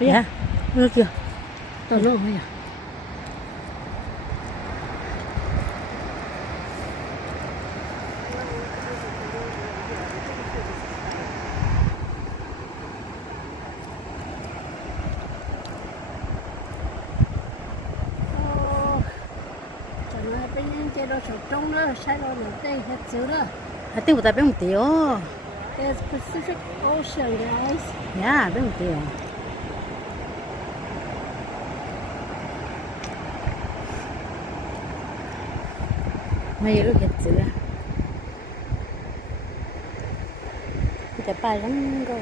dạ được chưa tao lo rồi à chế độ sụt trống đó, sai rồi là tê hết xứ đó. Hãy tiêu tại bên một tiêu. The Pacific Ocean, guys. Yeah, bên một tiêu. Mấy lúc hết xứ à? Cái bài lắm rồi.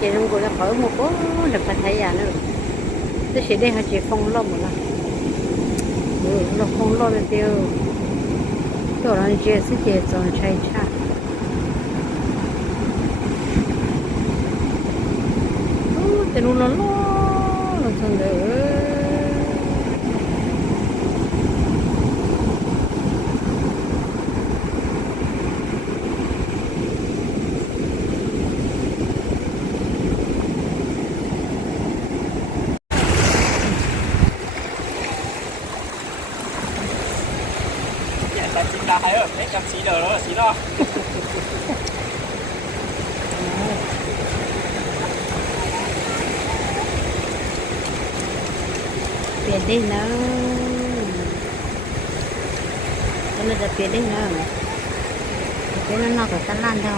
Chị không có khỏi một bó được phải thấy à nữa, tôi sẽ đi hai chị phong lo một lần, lo phong lo được tiêu, rồi anh chị sẽ chị chọn chạy cha, thì nó lo là xong rồi. Ta thấy ở mấy trăm xí đờ đó là xí đó. Biển đi nữa, cho nên là biển đi nữa, biển nó có tan lan thôi.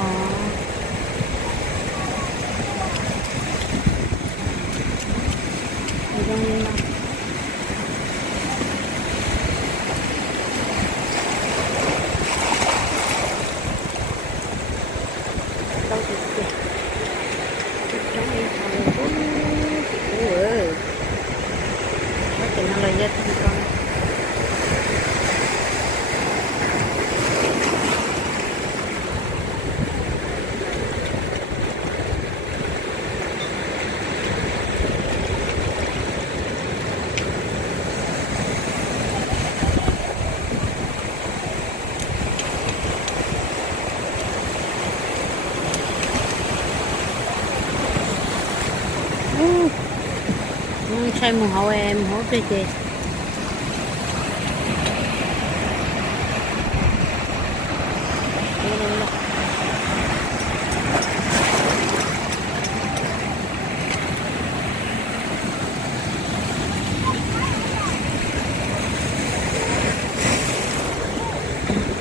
Sai mùa hậu em hổ cho chị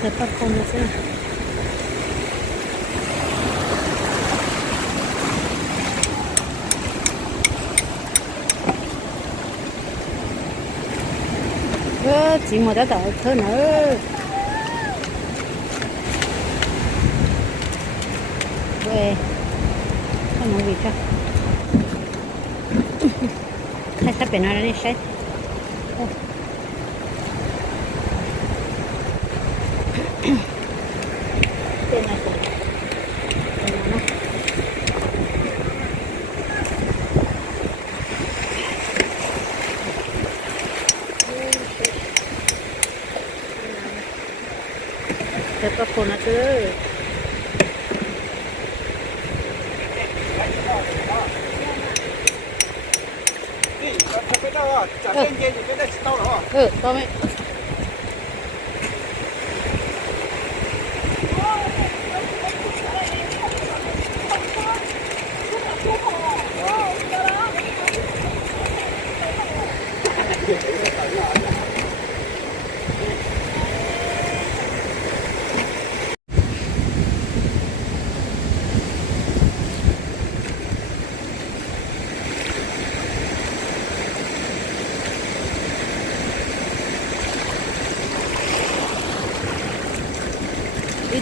để bắt con nó sẽ chỉ một đã đợi thôi nữa về không muốn gì cho hay sắp bên này đi xét bên này Pepper corner chứ to mấy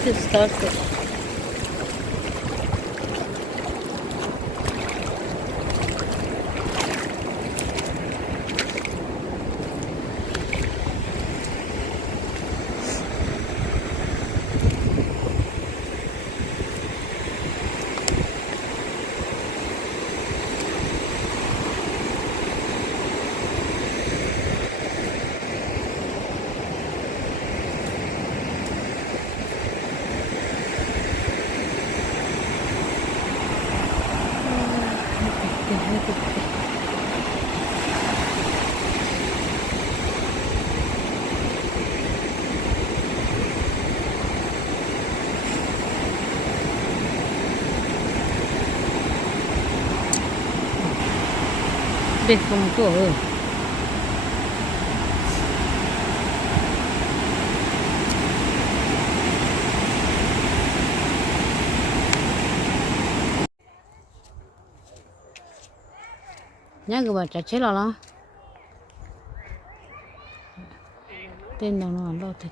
to starfish. Bên phòng tổ nhá các bạn chả chết là tên nó lo thật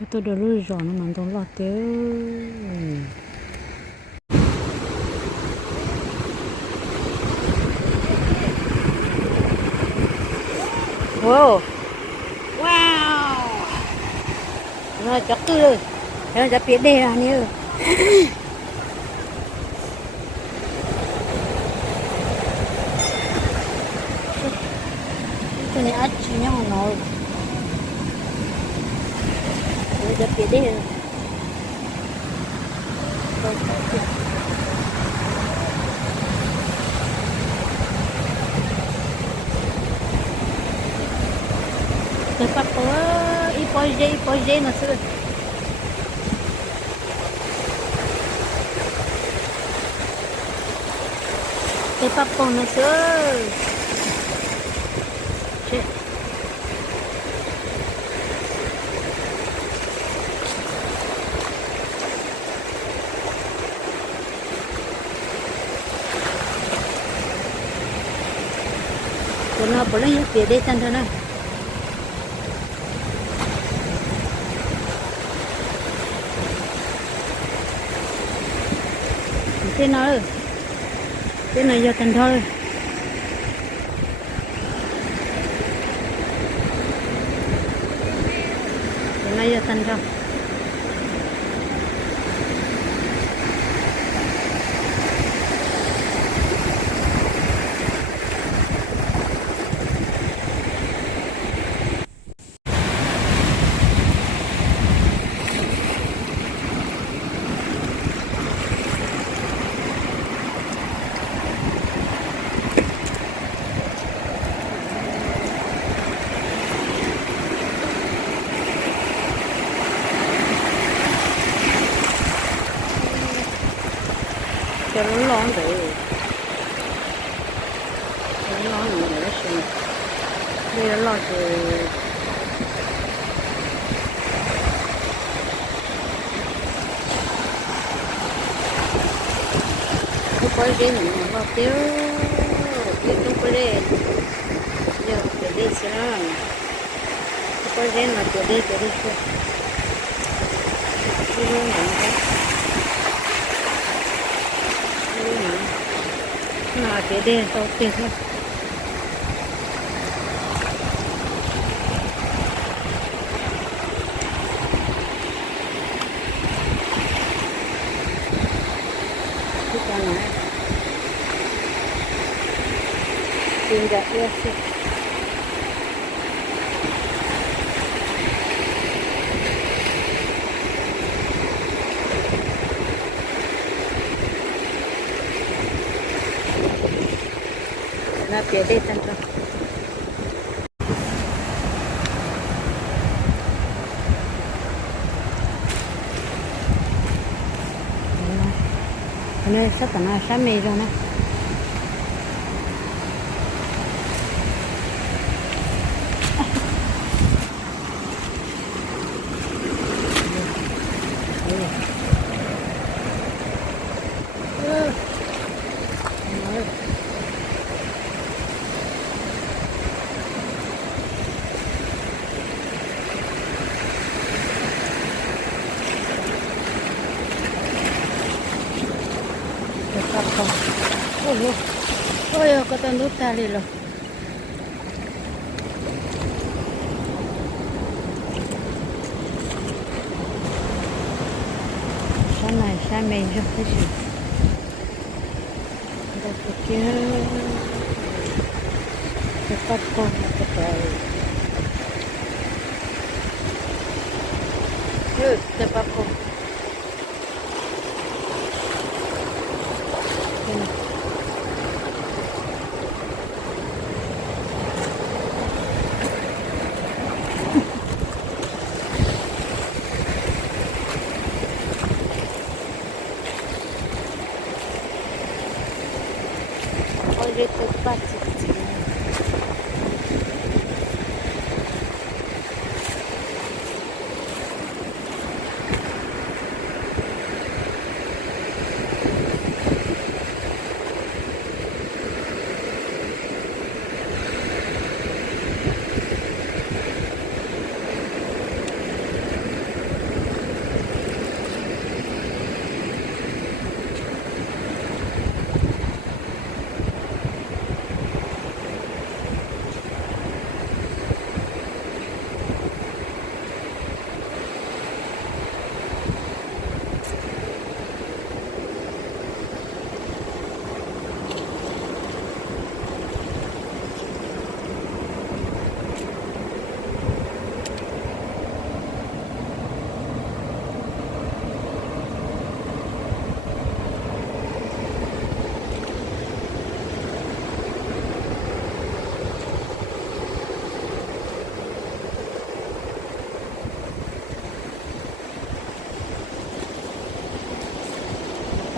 cái tôi đồ lưỡi giòn nó nằm trong lọt téo wow wow nó chọc tư rồi nó chọc biết đây là nhiều cái này ăn chỉ nhau nó nó chọc biết đây cái pháp có ít bôi dê nó xưa cái pháp con nó xưa chết nó bỏ lên phía đây chân thôi nè tên nó rồi tên này giờ chân thôi tên này giờ chân thôi cho nó lon để nó lon để nó xem đây là lon thì cái coi gì mình vào tiêu tiêu trong cái đây giờ cái đây xem cái coi gì là cái đây xem cái này là cái đèn tàu tiền thôi cái con này tiền đẹp đẹp là phía đây chân cho này sắp tận là sáng mì rồi nè oh, oh ya kata nuta lilo. Sana sana je fais. C'est pas trop c'est pas trop. Oh, j'étais fatiguée.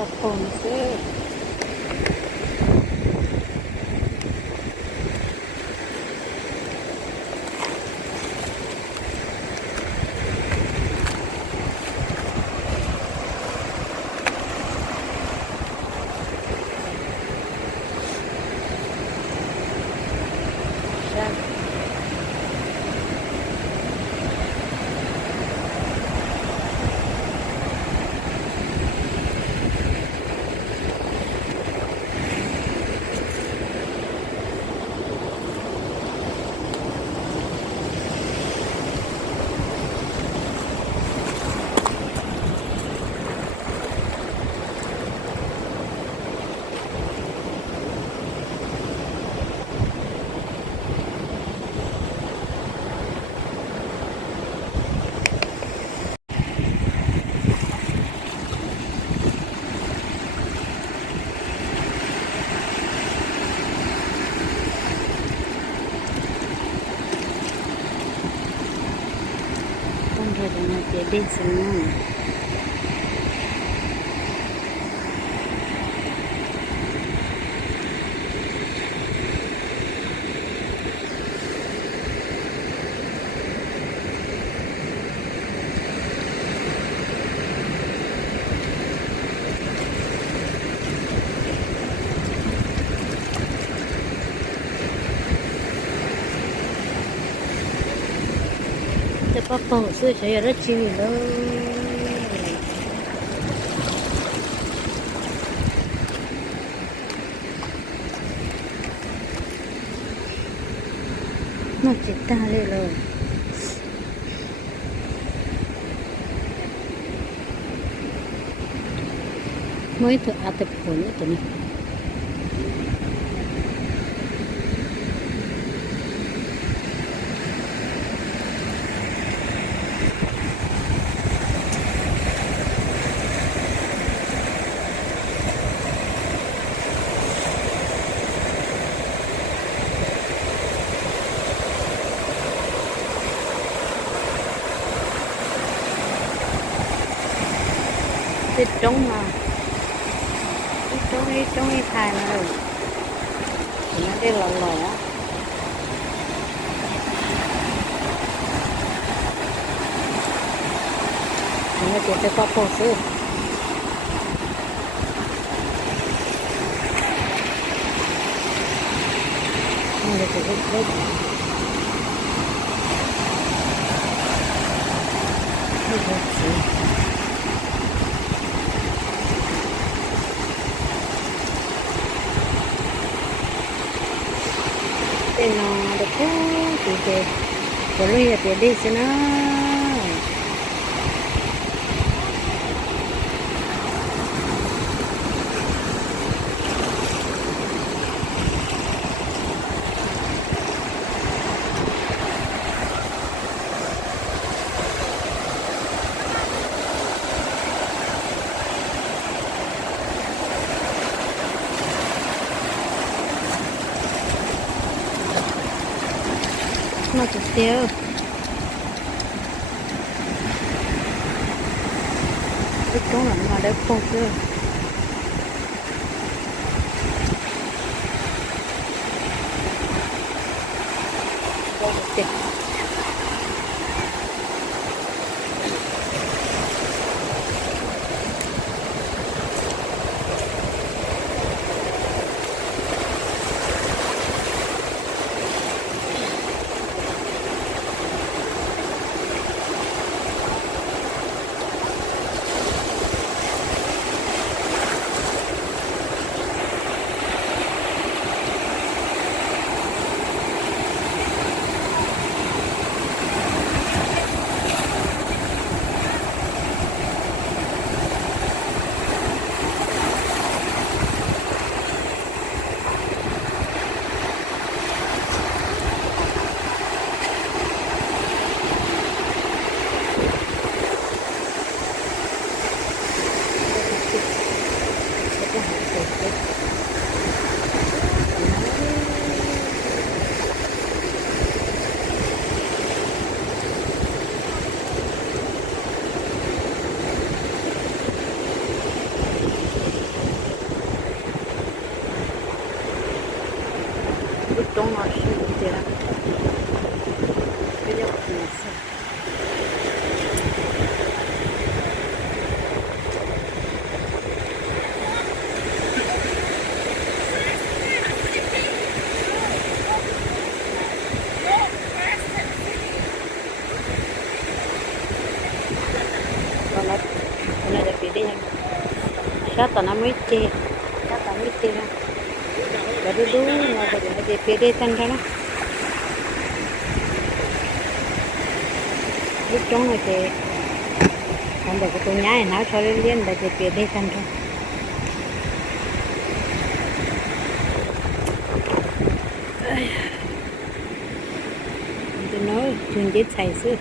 Entonces, ya. Dia dia semua. Papa saya rất chill đó. Nó chỉ ta lên rồi. Mới thử ăn tập cuốn nữa tụi này. Thịt trống mà trống ấy thai nó rồi thì nó đi lò lò á thì nó chỉ có cổ xưa nó được cái rất thì có lúc là tiền đi xem nó nó chỉ tiêu cái chỗ này mà để không chưa trong nó sẽ tiền cái điều gì còn nó được đi sát tao nó mới chê ha baru dulu nggak boleh ada PD tanda lúc trong này thì còn được cái nhà này nó cho liên là PD tanda nó chuyện chết xảy ra